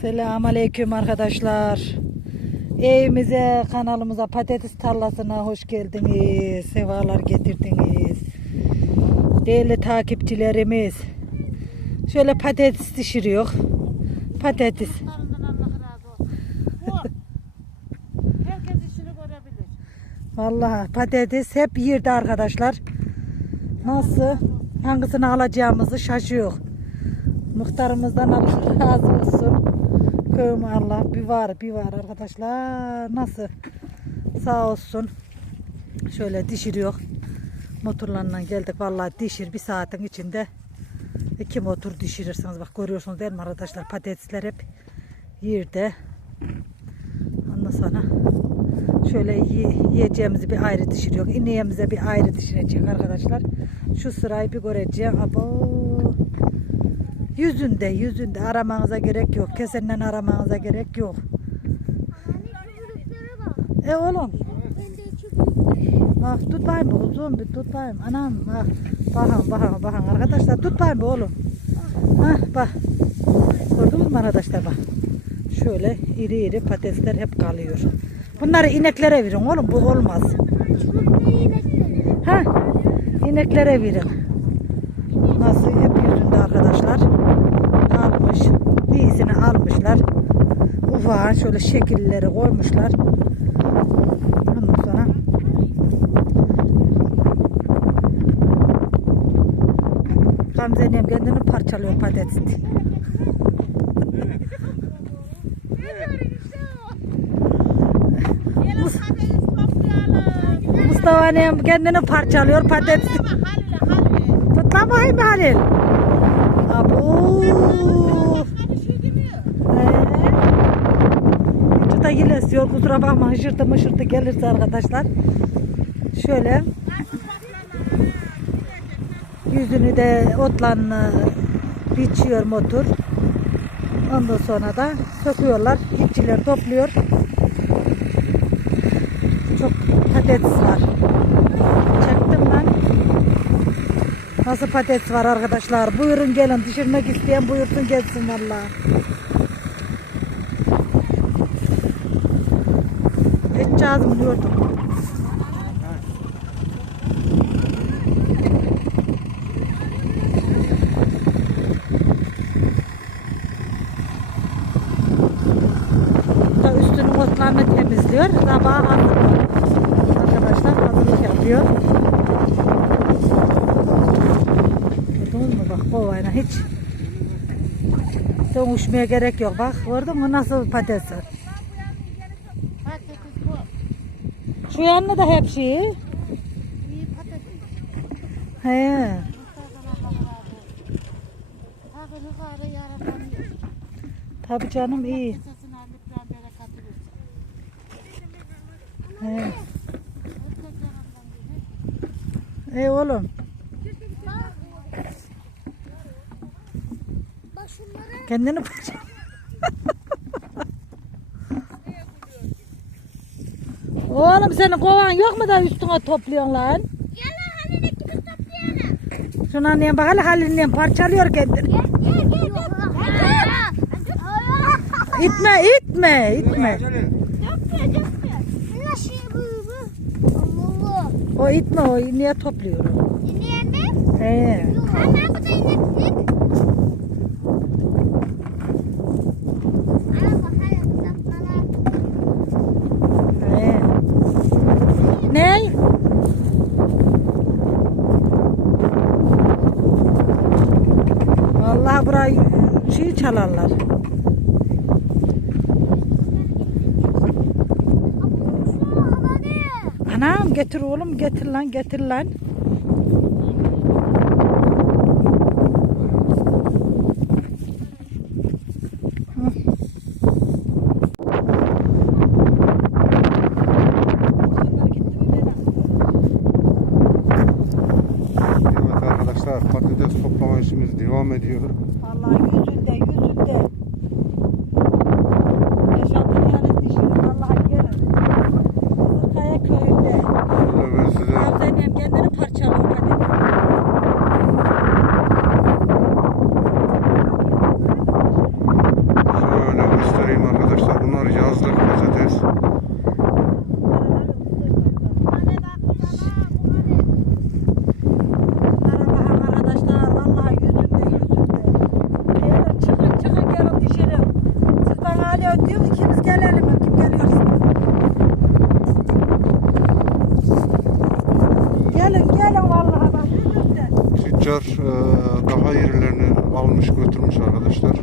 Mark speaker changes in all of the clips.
Speaker 1: Selamun Aleyküm arkadaşlar. Evimize, kanalımıza, patates tarlasına hoş geldiniz. Sevalar getirdiniz. Değerli takipçilerimiz. Şöyle patates pişiriyor. Patates.
Speaker 2: Herkes işini görebilir.
Speaker 1: Vallahi patates hep yerde arkadaşlar. Nasıl? Hangisini alacağımızı şaşıyor. Muhtarımızdan Allah razı olsun. Köyüm Allah bir var bir var arkadaşlar. Nasıl? Sağ olsun. Şöyle dişiriyor. Motorlarla geldik. Vallahi dişir bir saatin içinde iki motor dişirirsiniz. Bak görüyorsunuz değil mi arkadaşlar? Patatesler hep yerde. Ondan sonra Şöyle yi- yiyeceğimizi bir ayrı dişiriyor. İneğimize bir ayrı dişirecek arkadaşlar. Şu sırayı bir göreceğim. Abo. Yüzünde yüzünde aramanıza gerek yok. Kesenden aramanıza gerek yok. E oğlum. Bak tut bakayım bir uzun bir tut bakayım. Anam bak. Bakın bakın bakın arkadaşlar tut bakayım bir oğlum. Hah bak. Gördünüz mü arkadaşlar bak. Şöyle iri iri patatesler hep kalıyor. Bunları ineklere verin oğlum bu olmaz. Ha? İneklere verin. Nasıl hep yüzünde arkadaşlar. Almış. İyisini almışlar. Ufağın şöyle şekilleri koymuşlar. Ondan sonra Gamze annem kendini parçalıyor patates. Mustafa annem kendini parçalıyor patates.
Speaker 2: Halil Halil.
Speaker 1: Tutla bakayım Halil. Abu.
Speaker 2: Gidiyor.
Speaker 1: Çıta gilesiyor kusura bakma hışırtı mışırtı gelirse arkadaşlar. Şöyle yüzünü de otlanla biçiyor motor. Ondan sonra da söküyorlar. İşçiler topluyor. Çok patates var. Çaktım ben. Nasıl patates var arkadaşlar? Buyurun gelin. Pişirmek isteyen buyursun gelsin valla. Hiç cazım diyordum. Üstünün otlarını temizliyor. Arkadaşlar hazırlık yapıyor. Gördünüz mü bak kovayla hiç dönüşmeye gerek yok. Bak gördün mü nasıl patates var.
Speaker 2: Patates bu.
Speaker 1: Şu yanına da hep şey.
Speaker 2: Patates.
Speaker 1: He. Tabii canım iyi. He. Ey oğlum.
Speaker 2: Bak şunlara.
Speaker 1: Kendini Oğlum senin kovan yok mu da üstüne topluyorsun lan?
Speaker 2: Yalan Halil'e gibi toplayalım.
Speaker 1: Şunu anlayan bak hele Halil'le parçalıyor kendini.
Speaker 2: Gel gel gel.
Speaker 1: İtme itme itme.
Speaker 2: Ne şey bu bu? Allah Allah.
Speaker 1: O itme o niye topluyor? o?
Speaker 2: İneyen mi?
Speaker 1: He.
Speaker 2: Ana bu da ineklik. Ana bak hayır sapmalar.
Speaker 1: He. Ne? Vallahi burayı şey çalarlar. Anam getir oğlum getir lan getir lan.
Speaker 3: Evet arkadaşlar patates toplama işimiz devam ediyor.
Speaker 1: Vallahi yüzünde yüzünde. Beş altı tane dişini vallahi gelin. Kızılkaya köyünde.
Speaker 3: Şöyle ben size
Speaker 1: Gamze'nin kendini gelelim. Kim geliyor? Gelin gelin vallahi bak. yüzümden.
Speaker 3: Tüccar e, daha irilerini almış götürmüş arkadaşlar.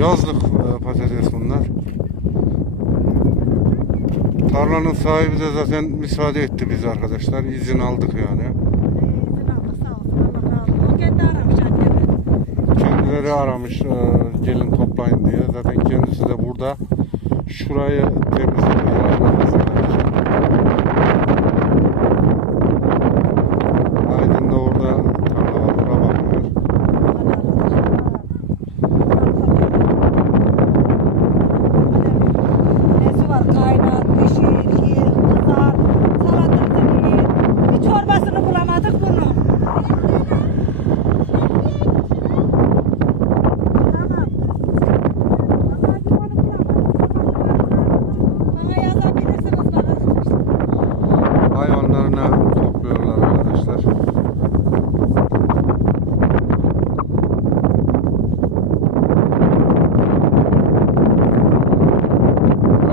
Speaker 3: Yazlık e, patates bunlar. Tarlanın sahibi de zaten müsaade etti biz arkadaşlar. İzin aldık yani. Kendileri aramış e, gelin toplayın diye. Zaten kendisi de burada. Şurayı temizledi. Aydın da orada tarla var. Buna bakıyor.
Speaker 1: Nesi var? Kaynat, pişir, yiyir, kızar, salatasını yiyir. Bir çorbasını bulamadık bunun. Tamam. Vallahi bir onu bulamadık. Bana yazabilirsiniz bana.
Speaker 3: Hayvanlarına topluyorlar arkadaşlar.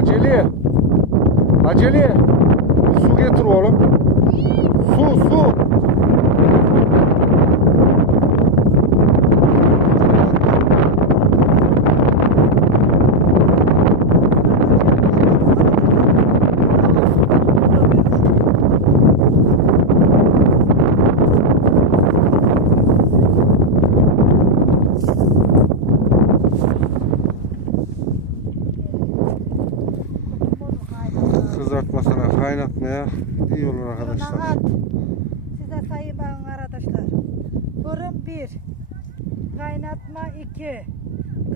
Speaker 3: Acele. Acele. Su getir oğlum. Su su. Kızartmasına kaynatmaya iyi olur arkadaşlar.
Speaker 1: Size sayayım bakın arkadaşlar. Fırın 1. Kaynatma 2.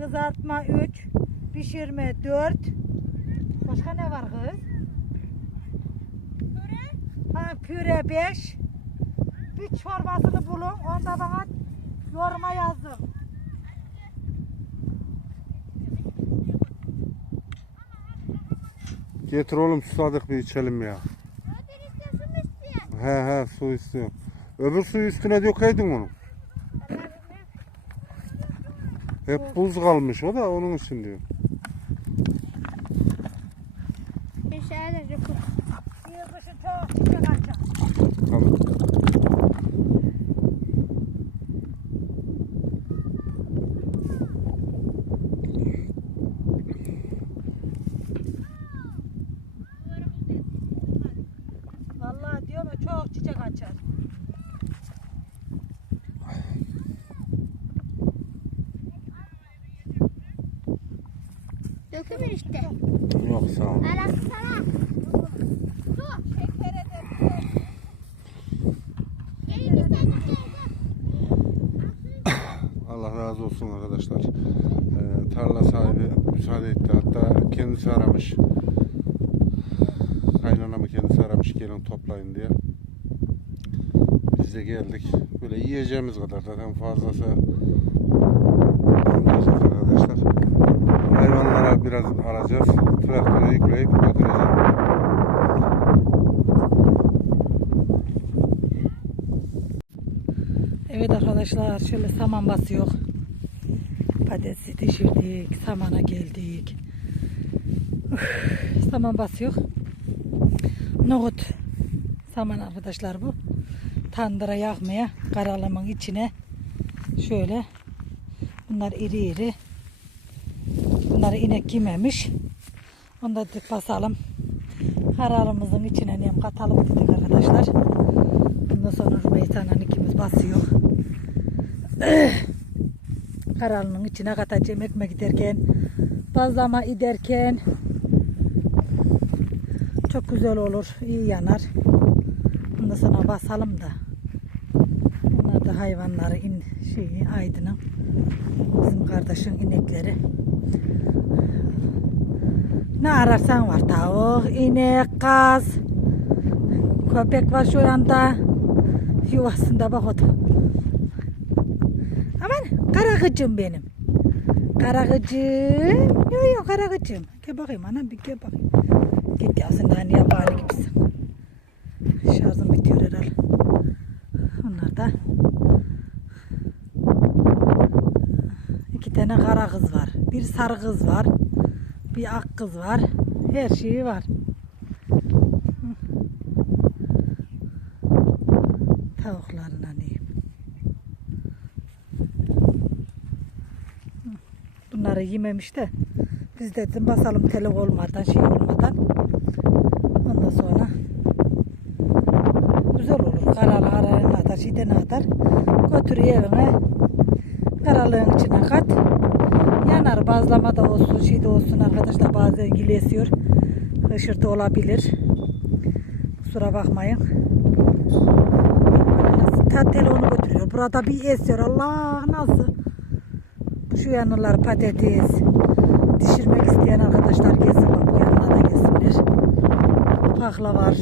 Speaker 1: Kızartma 3. Pişirme 4. Başka ne var kız? Püre. Ha, püre 5. Bir çorbasını bulun. Onda bana yoruma yazın.
Speaker 3: Getir oğlum susadık bir içelim ya. He he su istiyorum. Öbür suyu üstüne dökeydin onu. Hep buz kalmış o da onun için diyor.
Speaker 1: Yılbaşı çok çiçek açar.
Speaker 3: Tamam.
Speaker 1: Vallahi diyorum ya çok çiçek açar.
Speaker 4: Dökümür işte.
Speaker 3: Yok sağ ol.
Speaker 4: Alak sana. Su. Şeker eder. Gelin bir tane
Speaker 3: Allah razı olsun arkadaşlar. Ee, tarla sahibi müsaade etti. Hatta kendisi aramış. Kaynanamı kendisi aramış gelin toplayın diye. Biz de geldik. Böyle yiyeceğimiz kadar zaten fazlası arkadaşlar. Hayvanlara biraz arayacağız. Traktöre yükleyip götüreceğim.
Speaker 1: Evet arkadaşlar şöyle saman basıyor. Patatesi pişirdik. Samana geldik. Üf, saman basıyor. Nohut. Saman arkadaşlar bu. Tandıra yakmaya. Karalamanın içine. Şöyle. Bunlar iri iri. Bunları inek yememiş. Onu da dedik basalım. Haralımızın içine nem katalım dedik arkadaşlar. Ondan sonra Rümeysa'nın ikimiz basıyor. Karalının içine katacağım ekmek giderken, bazlama giderken çok güzel olur, iyi yanar. Ondan sonra basalım da. Bunlar da hayvanları in şeyi Aydın'ın bizim kardeşin inekleri. Ne ararsan var tavuk, inek, kaz, köpek var şu yanda yuvasında bak o da. Aman karakıcım benim. Karakıcım. Yok yok karakıcım. Gel bakayım anam bir gel bakayım. Git ya sen daha niye yabani gibisin. Şarjım bitiyor herhalde. Onlar da iki tane kara kız var. Bir sarı kız var. Bir ak kız var. Her şeyi var. Tavuklarına neyim. Bunları yememiş de biz dedim basalım telef olmadan şey olmadan. Ondan sonra güzel olur. Karalı arayın atar, şeyden atar. Götürüyor evine. Karalığın içine kat. Yanar bazlama da olsun, şey de olsun arkadaşlar bazen gül esiyor. Hışırtı olabilir. Kusura bakmayın. Tat telefonu götürüyor. Burada bir esiyor. Allah nasıl. Şu yanırlar patates. Dişirmek isteyen arkadaşlar gelsin bak bu yanına da gelsinler. Pakla var.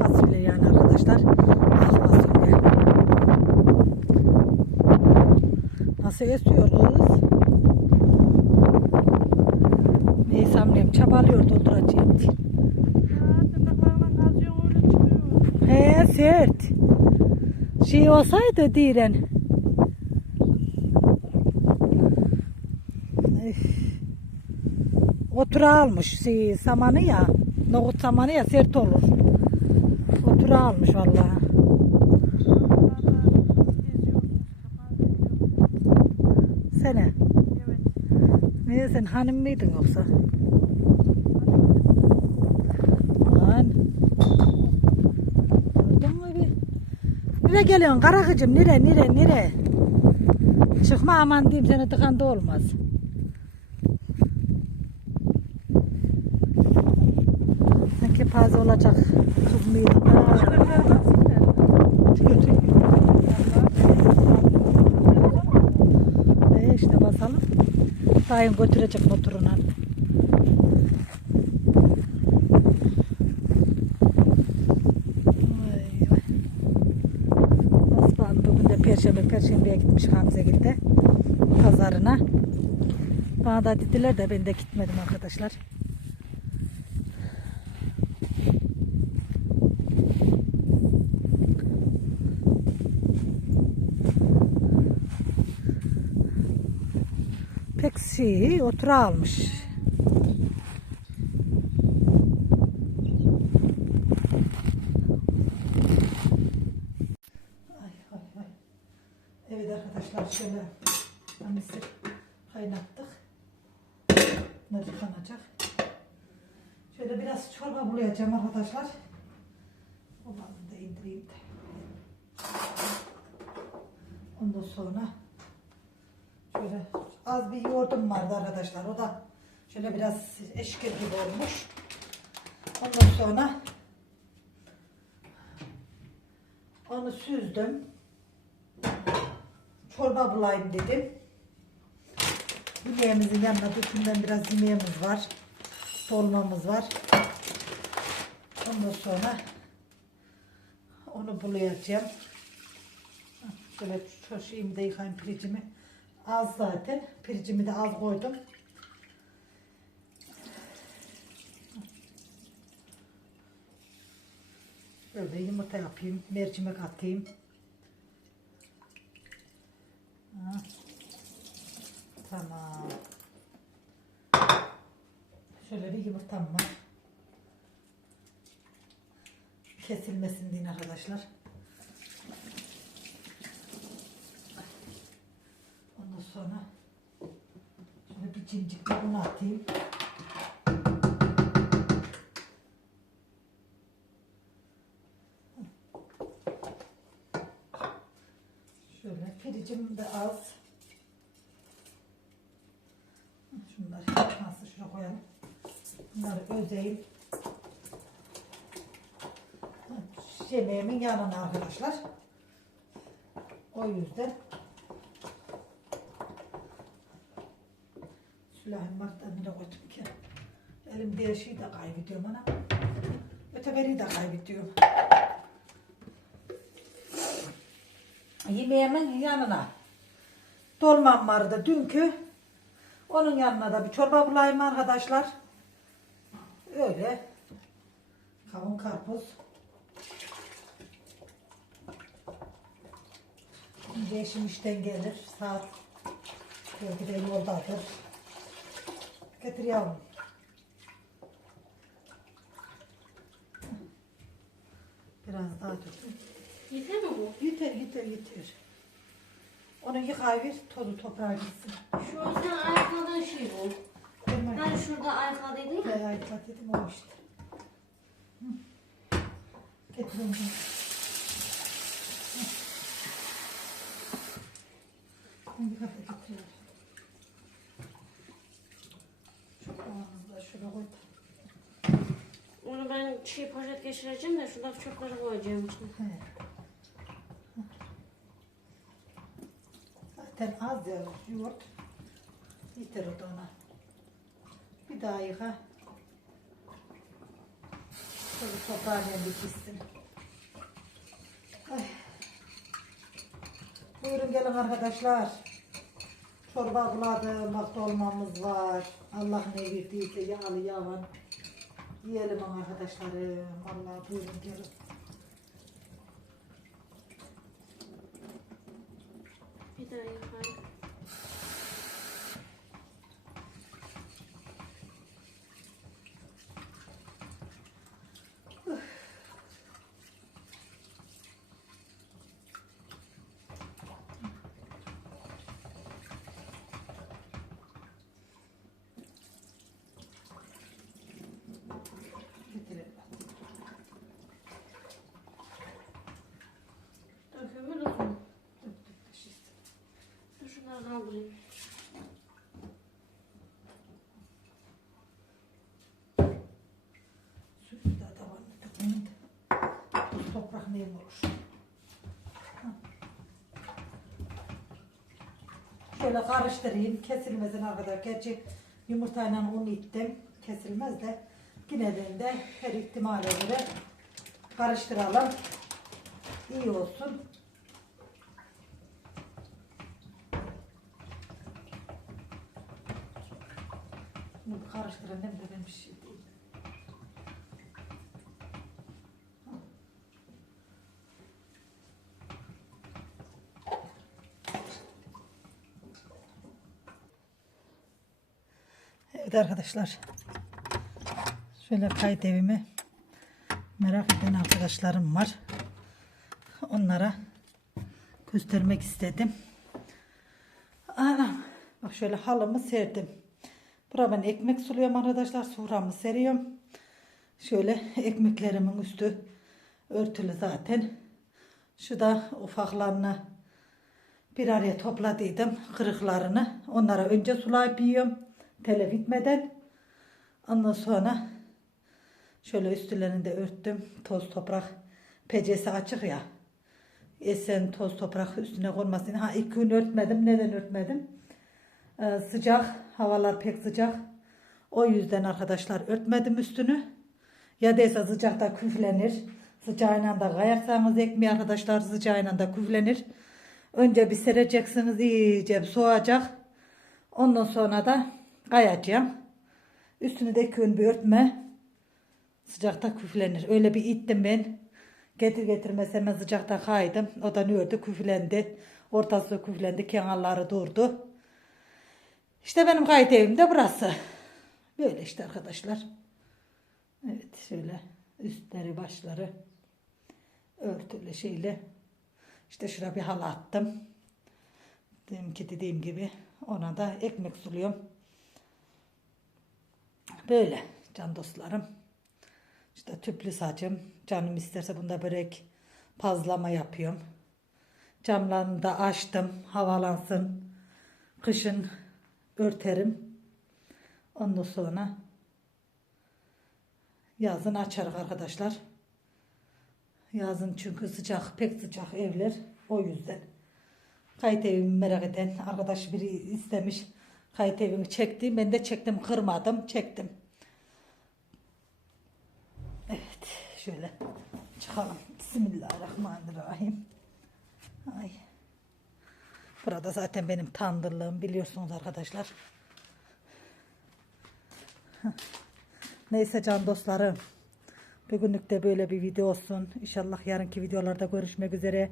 Speaker 1: Fasulye yani arkadaşlar. Ak fasulye. Kız? Neyse annem çabalıyor dolduracağım diye. He sert. Şey olsaydı diren. Otura almış şey, samanı ya. Nohut samanı ya sert olur. Otura almış vallahi. Sene.
Speaker 2: Evet.
Speaker 1: Ne sen hanım mıydın yoksa? Lan. Gördün mü bir? Nereye geliyorsun kara kızım? Nere nere nere? Çıkma aman diyeyim seni tıkanda olmaz. Sanki fazla olacak. Çok mıydı? E işte basalım. Dayım götürecek motoruna. Osman bugün de perşembe perşembeye gitmiş Hamza gitti pazarına. Bana da dediler de ben de gitmedim arkadaşlar. Pek şey otura almış. Ay ay ay. Evet arkadaşlar şöyle mısır kaynattık. Bunlar yıkanacak. Şöyle biraz çorba bulayacağım arkadaşlar. Onları da indireyim de. Ondan sonra az bir yoğurdum vardı arkadaşlar. O da şöyle biraz eşkir gibi olmuş. Ondan sonra onu süzdüm. Çorba bulayım dedim. Yemeğimizin yanına dökümden biraz yemeğimiz var. Dolmamız var. Ondan sonra onu bulayacağım. Şöyle şeyimi de yıkayayım pirincimi. Az zaten. Pirincimi de az koydum. Böyle yumurta yapayım. Mercimek atayım. Tamam. Şöyle bir yumurtam var. Kesilmesin diye arkadaşlar. Ondan sonra şöyle bir cimcik de bunu atayım. Şöyle piricim de az. Şunları nasıl şuraya koyalım. Bunları özeyim. Yemeğimin yanına arkadaşlar. O yüzden Da nereye koydum ki? Elimde şeyi de kaybediyorum ana. Öteberi de kaybediyorum. Yemeğimin yanına dolmam vardı dünkü. Onun yanına da bir çorba bulayım arkadaşlar. Öyle. Kavun karpuz. Şimdi eşim işten gelir. Saat belki de yoldadır. Getir yavrum. Biraz daha dökün.
Speaker 2: Yeter mi bu?
Speaker 1: Yeter yeter yeter. Onu yıkayıver tozu toprağa gitsin.
Speaker 2: Şu an sen ayakladığın şey bu.
Speaker 1: Hemen
Speaker 2: Ben şurada ayakladıydım ya.
Speaker 1: Dikkat dedim o işte. Hı. Getir onu. Hı. Onu bir kapı getiriyorum. Şu kavanozu da şuraya koy. da.
Speaker 2: Onu ben şey poşet geçireceğim de şurada çöpleri koyacağım içine.
Speaker 1: Zaten az ya yoğurt. Yeter o da ona. Bir daha yıka. Şöyle toprağın yanında pişsin. Ay. Buyurun gelin arkadaşlar. Çorba buladım, bak dolmamız var. Allah ne verdiyse yağlı yavan. Yiyelim arkadaşlarım. Vallahi buyurun gelin.
Speaker 2: Bir daha yapayım.
Speaker 1: Sütü de tabanına tıklayın. Tuz toprak neyim olur. Şöyle karıştırayım. Kesilmesin arkadaşlar. Gerçi yumurtayla un ittim. Kesilmez de yine de her ihtimale göre karıştıralım. İyi olsun. Karıştıralım hem de ben bir şey diyeyim. Evet arkadaşlar. Şöyle kayıt evimi merak eden arkadaşlarım var. Onlara göstermek istedim. Anam. Bak şöyle halımı serdim. Buraya ben ekmek suluyorum arkadaşlar. Suramı seriyorum. Şöyle ekmeklerimin üstü örtülü zaten. Şu da ufaklarını bir araya topladıydım kırıklarını. Onlara önce sulayıp yiyorum. Telef bitmeden. Ondan sonra şöyle üstlerini de örttüm. Toz toprak pecesi açık ya. Esen toz toprak üstüne konmasın. Ha ilk gün örtmedim. Neden örtmedim? Ee, sıcak. Havalar pek sıcak. O yüzden arkadaşlar örtmedim üstünü. Ya değilse sıcakta küflenir. Sıcağıyla da kayarsanız ekmeği arkadaşlar sıcağıyla da küflenir. Önce bir sereceksiniz iyice bir soğuyacak. Ondan sonra da kayacağım. Üstünü de kün bir örtme. Sıcakta küflenir. Öyle bir ittim ben. Getir getirmez hemen sıcakta kaydım. O da ne ördü küflendi. Ortası küflendi. Kenarları durdu. İşte benim kayıt evim de burası. Böyle işte arkadaşlar. Evet şöyle üstleri başları örtülü şeyle. İşte şuraya bir halı attım. Dedim ki dediğim gibi ona da ekmek suluyorum. Böyle can dostlarım. İşte tüplü saçım. Canım isterse bunda börek pazlama yapıyorum. Camlarını da açtım. Havalansın. Kışın örterim. Ondan sonra yazın açarız arkadaşlar. Yazın çünkü sıcak, pek sıcak evler. O yüzden. Kayıt evimi merak eden arkadaş biri istemiş. Kayıt evimi çekti. Ben de çektim, kırmadım, çektim. Evet, şöyle çıkalım. Bismillahirrahmanirrahim. Ay. Burada zaten benim tandırlığım biliyorsunuz arkadaşlar. Neyse can dostlarım. Bugünlük de böyle bir video olsun. İnşallah yarınki videolarda görüşmek üzere.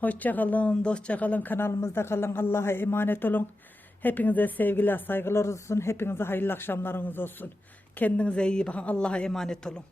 Speaker 1: Hoşça kalın, dostça kalın, kanalımızda kalın. Allah'a emanet olun. Hepinize sevgiler, saygılar olsun. Hepinize hayırlı akşamlarınız olsun. Kendinize iyi bakın. Allah'a emanet olun.